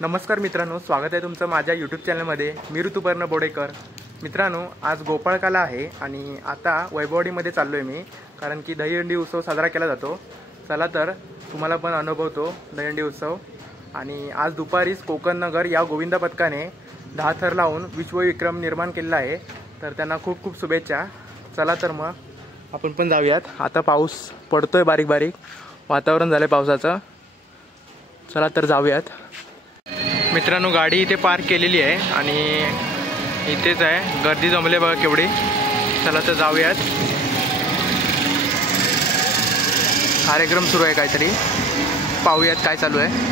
नमस्कार मित्रांनो, स्वागत आहे तुमचं माझ्या यूट्यूब चॅनलमध्ये. मी ऋतुपर्ण बोडेकर. मित्रांनो, आज गोपाळकाला आहे आणि आता वैभववाडीमध्ये चाललो आहे मी, कारण की दहीहंडी उत्सव साजरा केला जातो. चला तर तुम्हाला पण अनुभवतो दहीहंडी उत्सव. आणि आज दुपारीच कोकण नगर या गोविंदा पथकाने 10 थर लावून विश्वविक्रम निर्माण केलेला आहे, तर त्यांना खूप खूप शुभेच्छा. चला तर मग आपण पण जाऊयात. आता पाऊस पडतोय, बारीक बारीक वातावरण झालं पावसाचं. चला तर जाऊयात. मित्रांनो, गाडी इथे पार्क केलेली आहे आणि इथेच आहे, गर्दी जमले बघा केवढी. चला तर जाऊयात. कार्यक्रम सुरू आहे काहीतरी, पाहूयात काय चालू आहे.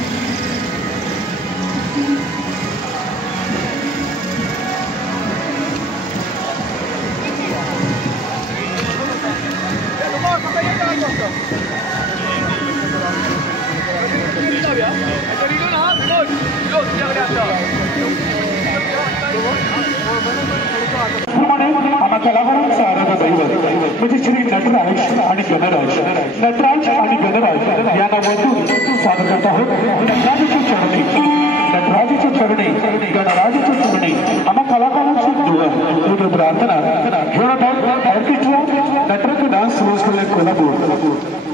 आम्हा कलाकारांचा आराध्य दैवत म्हणजे श्री नटराज आणि गणराज. नटराज आणि गणराज या नावातून सादर करत आहोत. नटराजाच्या चरणी, नटराजाच्या चरणी, गणराजाच्या चरणी आम्हा कलाकारांची दुआ प्रार्थना घेऊन आहोत. ऑर्केस्ट्रा नटराज डान्स रोज कोल्हापूर.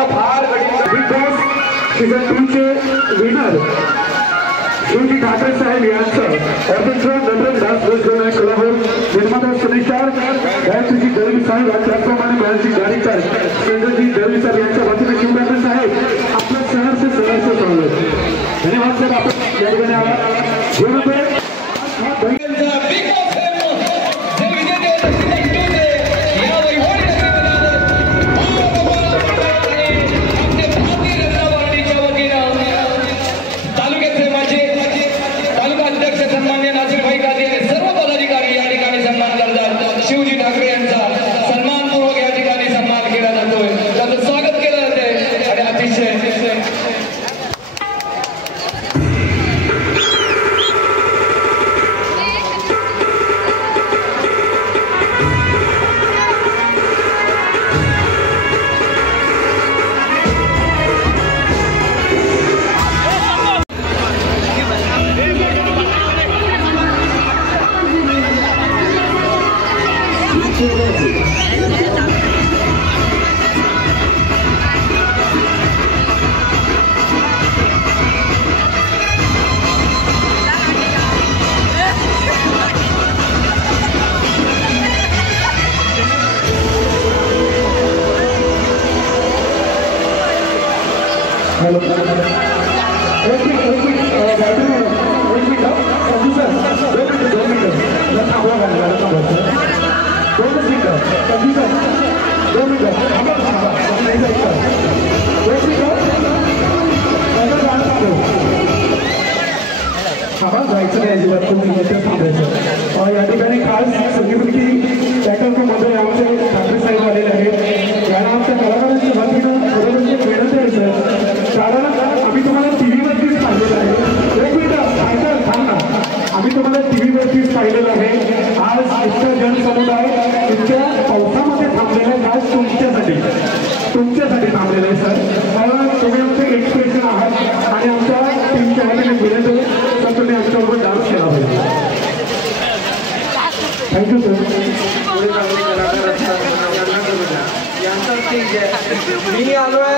सर्वांना फार बिग बॉस सीझन 2 चे विनर शिवजी ठाकरे साहेब यांचं अध्यक्ष नटराज डान्स रेस्टॉरंट क्लबवर निर्माता सुनिचार गायत्रीजी दळवी साहेब आणि त्याचप्रमाणे मॅनची गाडीचार संजयजी दळवी साहेब यांच्या वतीने शिव ठाकरे साहेब आपलं सहर्ष सांगतो. धन्यवाद सर. आपण या ठिकाणी आला या ठिकाणी खास संगीतकी टॅकलचे मंडळी आमचे ठाकरे साहेब आलेले आहेत. यांना आमच्या कलाकारांच्या वतीनं खरोखर विनंती आहे सर, कारण आम्ही तुम्हाला टीव्हीवरतीच पाहिलेलं आहे. एक मिनिट थांब ना, आम्ही तुम्हाला टीव्हीवरतीच पाहिलेलं आहे. आज इतका जनसमुदाय इतक्या पावसामध्ये थांबलेला आहे, आज तुमच्यासाठी थांबलेलं आहे सर. मला तुम्ही आमचे एक्सप्रेशन आहात आणि आमच्या टीमच्या वतीने विनंती तर तुम्ही आमच्याबरोबर डान्स केला पाहिजे. Thank you sir. मी आलोय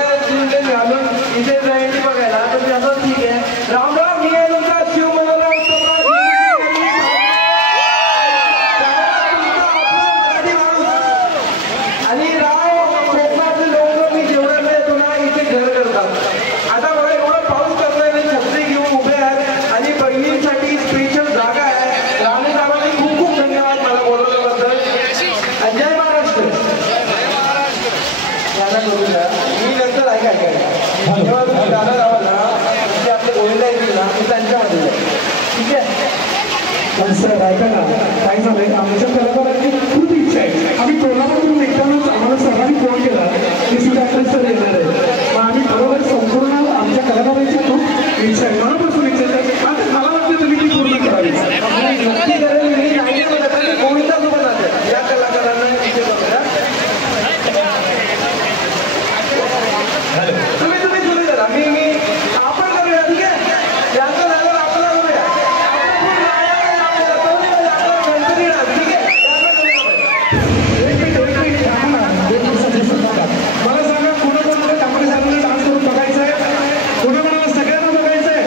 आलो इथे जयंती बघायला, तर मी असं ठीक आहे. राम राम. मी आहे तुमचा शिव मनोहर आणि राव कोकणातले लोक मी जेवढ्याला येतो ना इथे घर करतात. आता बघा एवढा पाऊस करतोय, मी छत्री घेऊन उभे आहेत आणि बहिणींसाठी स्पेशल जागा आहे. राणे साहेबांनी खूप खूप धन्यवाद मला बोलवल्याबद्दल. जय महाराष्ट्र. मी नंतर ऐकायला जेव्हा तुम्ही दादा लावाला म्हणजे आपले गोविंदा येतील ना मी त्यांच्यामध्ये ठीक आहे. पण सर ऐका ना, काय झालंय आमच्या कलाकारांची खूप इच्छा आहे. आम्ही कोल्हापूरहून निघतानाच आम्हाला सर्वांनी फोन केला की शिव ठाकरे सर येणार आहे. मग आम्ही बरोबर संपूर्ण आमच्या कलाकारांची खूप इच्छा आहे, मनापासून इच्छा आहे. आता मला वाटतं तुम्ही ती पूर्ण करावी. नक्की करेल मी. नाही गोविंदा सोबत आहे या कलाकारांना इथे बघा. तुम्ही सुरू करा. मी आपण करूया ठीक आहे. यांचं झालं आपला करूया. मला सांगा कोणाकोणाला ठाकरे साहेबांना डान्स करून बघायचं आहे, कोणाकोणाला सगळ्यांना बघायचं आहे.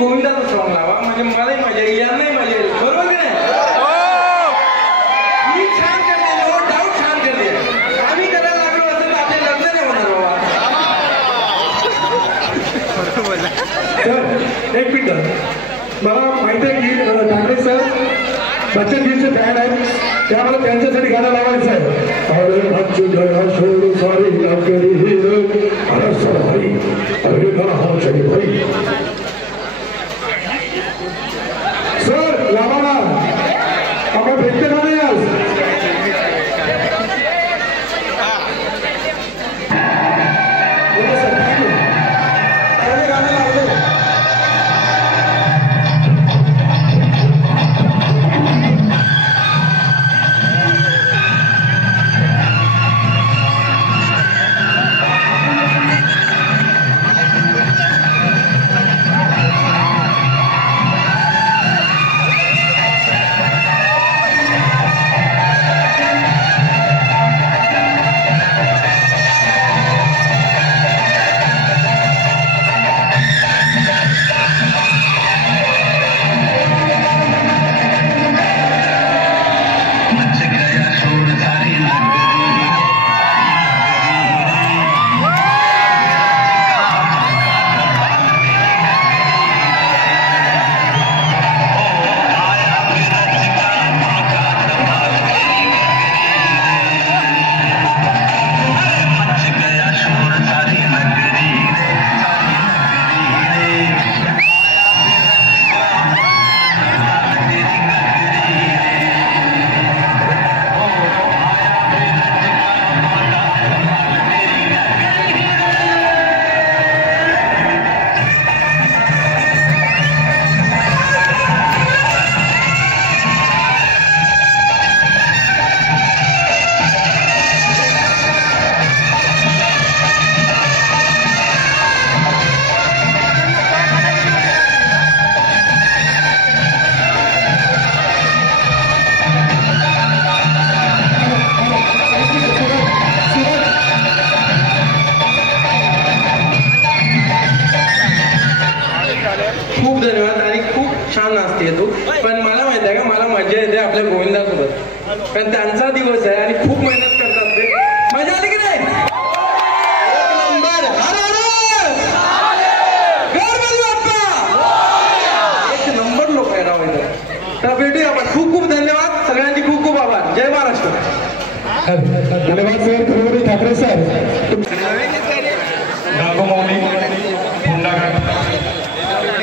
गोविंदाचा सॉंग लावा, म्हणजे मलाही मजा येईल, यांनाही मजा येईल. बरोबर की नाही? मी छान करते, नो डाऊट छान करते. आम्ही करायला लागलो असं तर आपले लग्न नाही होणार बाबा. एक मिनिट, मला माहिती आहे की ठाकरे सर बच्चन जींचे फॅन आहेत, त्यामुळे त्यांच्यासाठी गाणं लावायचं आहे. अरे बच्चू गया छोड़ सारी नगरी अरे सर भाई अरे कहा चली भाई सर लावा ना, आपण भेटते का नाही आज? खूप धन्यवाद आणि खूप छान नाचते तू. पण मला माहिती आहे का, मला मजा येते आपल्या गोविंदासोबत, कारण त्यांचा दिवस आहे आणि खूप मेहनत करतात ते. मजा आली की नाही? एक नंबर लोक आहे राव इथं. तर भेटूया आपण. खूप खूप धन्यवाद सगळ्यांची, खूप खूप आभार. जय महाराष्ट्र. धन्यवाद सर. खरोखर ठाकरे सर गांगोमावली हुंडाघाट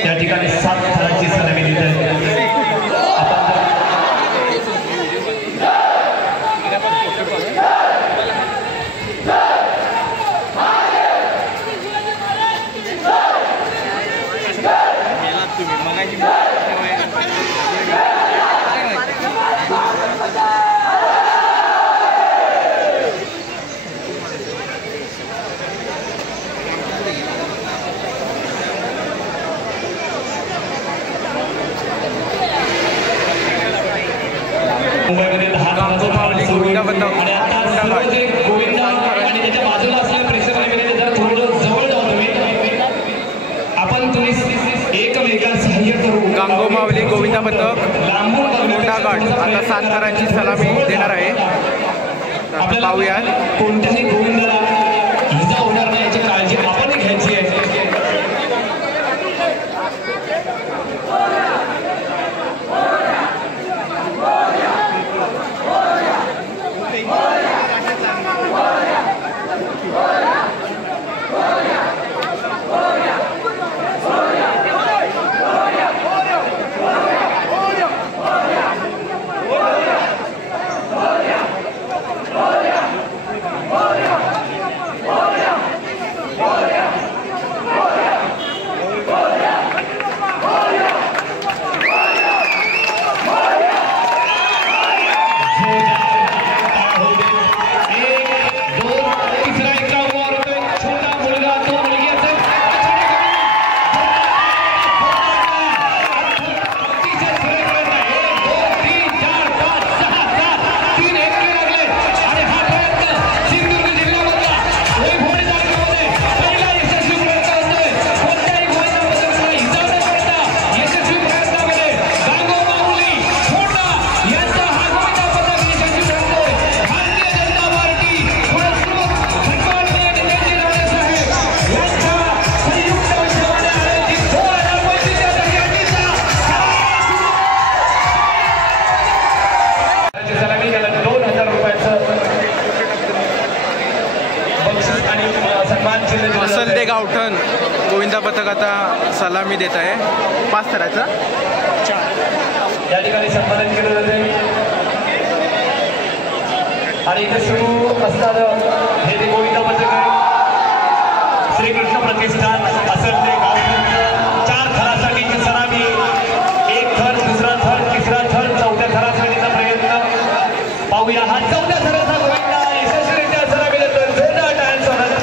या ठिकाणी 7 थरांची सलामी देत आहे. मुंबईमध्ये 10 गांगोमावली गोविंदा बंदा आणि आता सर्व जे गोविंदा आणि त्याच्या बाजूला असलेल्या प्रेक्षकांमध्ये जरा थोडं जवळ जाऊ तुम्ही. आपण तुम्ही एकमेकांना सहाय्य करू. गांगोमावली गोविंदा पथक लांबून हुंडाघाट आता 7 थरांची सलामी देणार आहे. आपल्याला पाहूया कोणत्याही गोविंदाला इजा होणार नाही याची काळजी आपण घ्यायची आहे. सलामी देत आहे 5 थराचा. या ठिकाणी सन्मानित केलं जाते आणि इथे सुरू असणारं हे ते गोविंद पथक आहे. श्रीकृष्ण प्रतिष्ठान असेल ते गाव 4 थरासाठीची सलामी, 1 थर, दुसरा थर, तिसरा थर, 4थ्या थरासाठीचा प्रयत्न पाहूया. हा 4थ्या थराचा गोविंदा यशस्वीरित्या सलामी देतोय. जोरदार टाळ्यांचा आवाज.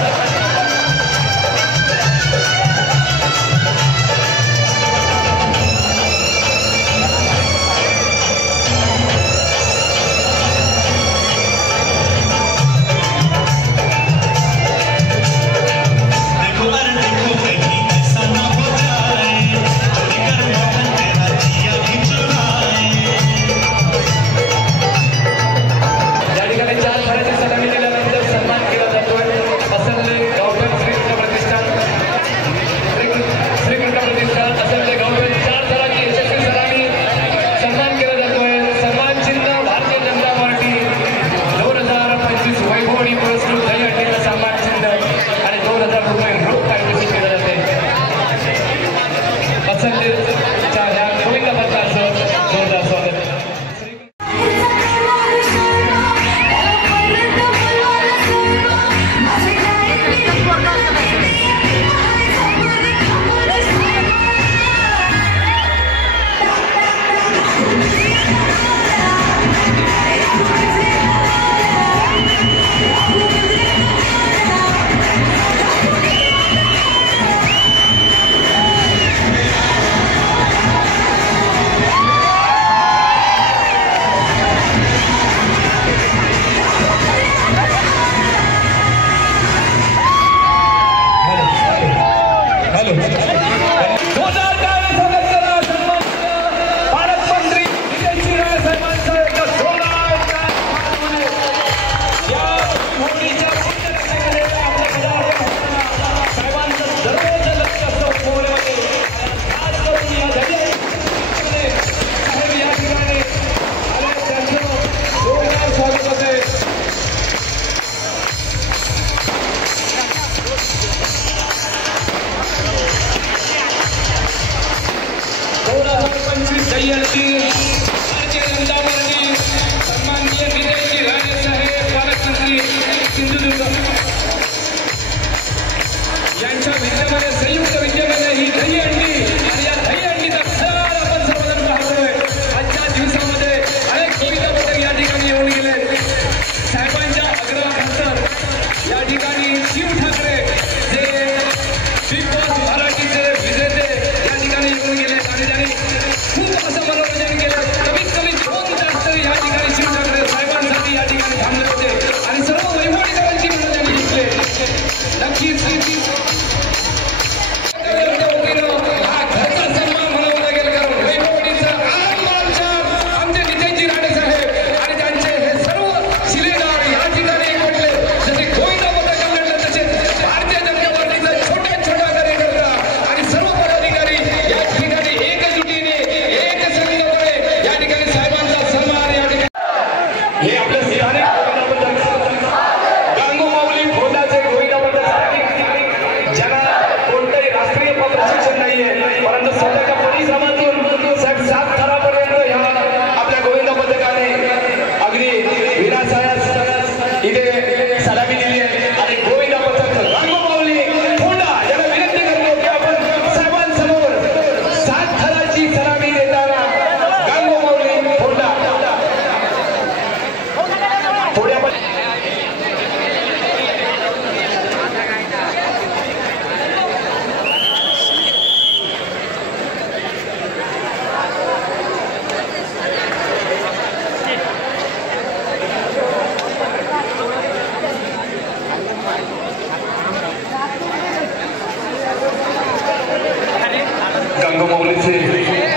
गंगोमाऊलीचे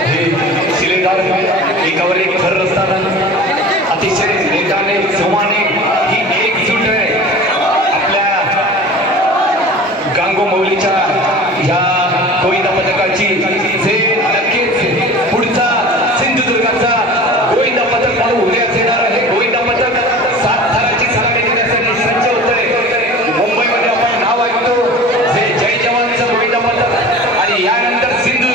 हे शिलेदार एकावर एक थर रस्ताना अतिशय वेगाने जोमाने ही एकजूट आहे आपल्या गंगोमाऊलीच्या ह्या गोविंदा पथकाची, जे नक्कीच पुढचा सिंधुदुर्गाचा गोविंदा पथक म्हणून उदयास येणार आहे. गोविंदा पथक 7 थराची सलामी देण्यासाठी सज्ज होतंय. मुंबईमध्ये आपण नाव ऐकतो जे जय जवानचं गोविंदा पथक आणि यानंतर सिंधू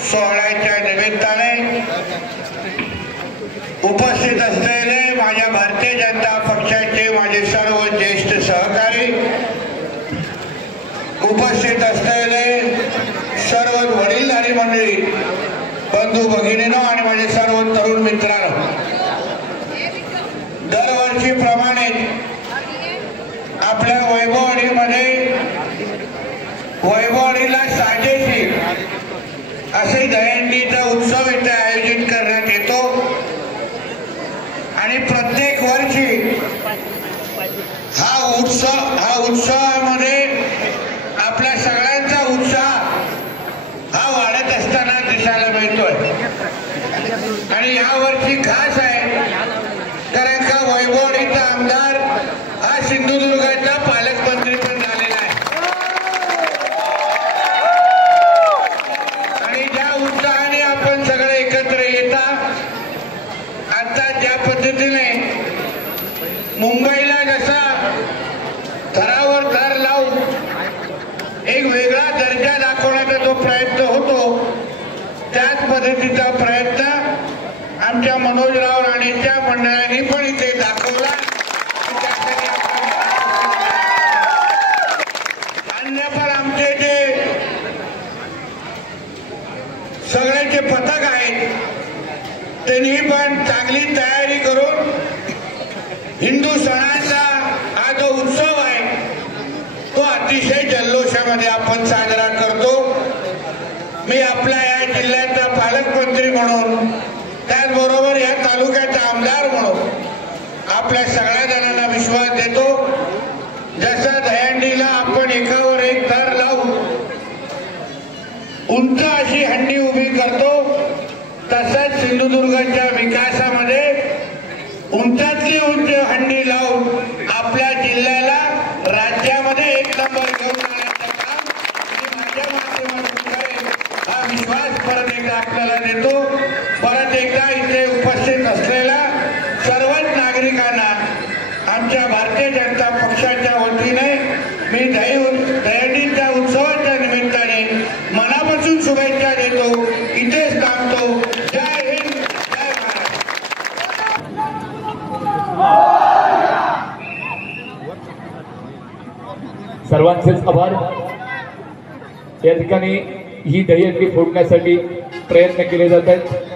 सोहळ्याच्या निमित्ताने उपस्थित असलेले माझ्या भारतीय जनता पक्षाचे माझे सर्व ज्येष्ठ सहकारी, उपस्थित असलेले सर्व वडीलधारी मंडळी, बंधू भगिनींनो आणि माझे सर्व तरुण मित्रांनो, दरवर्षीप्रमाणे आपल्या वैभववाडीला साजेशी असे दहीहंडीचा उत्सव इथे आयोजित करण्यात येतो आणि प्रत्येक वर्षी हा उत्सवामध्ये आपल्या सगळ्यांचा उत्साह हा वाढत असताना दिसायला मिळतोय आणि यावर्षी खास आहे कारण का वैभववाडीचा आमदार हा सिंधुदुर्गाचा पालकमंत्री पण झालेला आहे आणि ज्या उत्साहाने आपण सगळे एकत्र येता, आता ज्या पद्धतीने मुंबईला जसा थरावर थर लावून एक वेगळा दर्जा दाखवण्याचा जो प्रयत्न होतो, त्याच पद्धतीचा प्रयत्न आमच्या मनोजराव राणेंच्या मंडळाने पण इथे दाखवला. अन्य पण आमचे जे सगळ्यांचे पथक आहेत त्यांनी पण चांगली तयारी करून हिंदू सणांचा हा जो उत्सव आहे तो अतिशय जल्लोषामध्ये आपण साजरा करतो. मी आपल्या या जिल्ह्याचा पालकमंत्री म्हणून, त्याचबरोबर या तालुक्याचा आमदार म्हणून आपल्या सगळ्या जणांना विश्वास देतो, जसं दहीहंडीला आपण एकावर एक थर लावून उंच अशी हंडी उभी करतो, तसंच सिंधुदुर्गाच्या विकासामध्ये उंचातली उंच हंडी लावून आपल्या जिल्ह्याला राज्यामध्ये एक नंबर घेऊन जाण्याचं काम माझ्या माध्यमातून करेल हा विश्वास परत एकदा आपल्याला देतो. परत एकदा इथे उपस्थित असलेल्या सर्वच नागरिकांना आमच्या भारतीय जनता पक्षाच्या वतीने मी दहीहंडीच्या उत्सवाच्या निमित्ताने मनापासून शुभेच्छा देतो. इथेच थांबतो. जय हिंद, जय महाराष्ट्र. सर्वांचेच आभार. या ठिकाणी ही दहीहंडी फोडण्यासाठी प्रयत्न केले जात आहेत.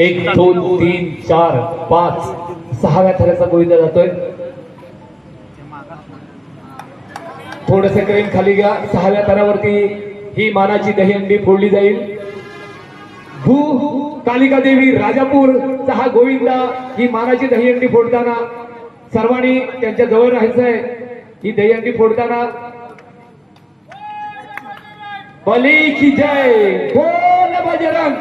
एक, दोन, तीन, चार, पाच, 6व्या थराचा गोविंदा जातोय. थोडस क्रेन खाली घ्या. 6व्या थरावरती ही मानाची दहीहंडी फोडली जाईल. भू कालिका देवी राजापूरचा हा गोविंदा ही मानाची दहीहंडी फोडताना सर्वांनी त्यांच्या जवळ राहायचंय. ही दहीहंडी फोडताना बली की जय, बोल बजरंग.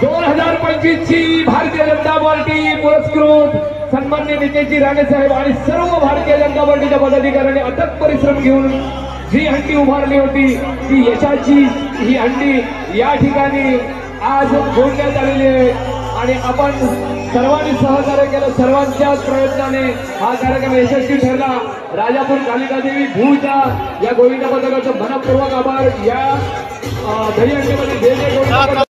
2025 ची भारतीय जनता पार्टी पुरस्कृत सन्माननीय नितेशजी राणे साहेब आणि सर्व भारतीय जनता पार्टीच्या पदाधिकाऱ्यांनी अथक परिश्रम घेऊन जी हंडी उभारली होती ती यशाची ही हंडी या ठिकाणी आज फोडण्यात आलेली आहे आणि आपण सर्वांनी सहकार्य केलं. सर्वांच्याच प्रयत्नाने हा कार्यक्रम यशस्वी ठरला. राजापूर कालिका देवी भूच्या या गोविंदा पथकाचं मनपूर्वक आभार. या दहीहंडीमध्ये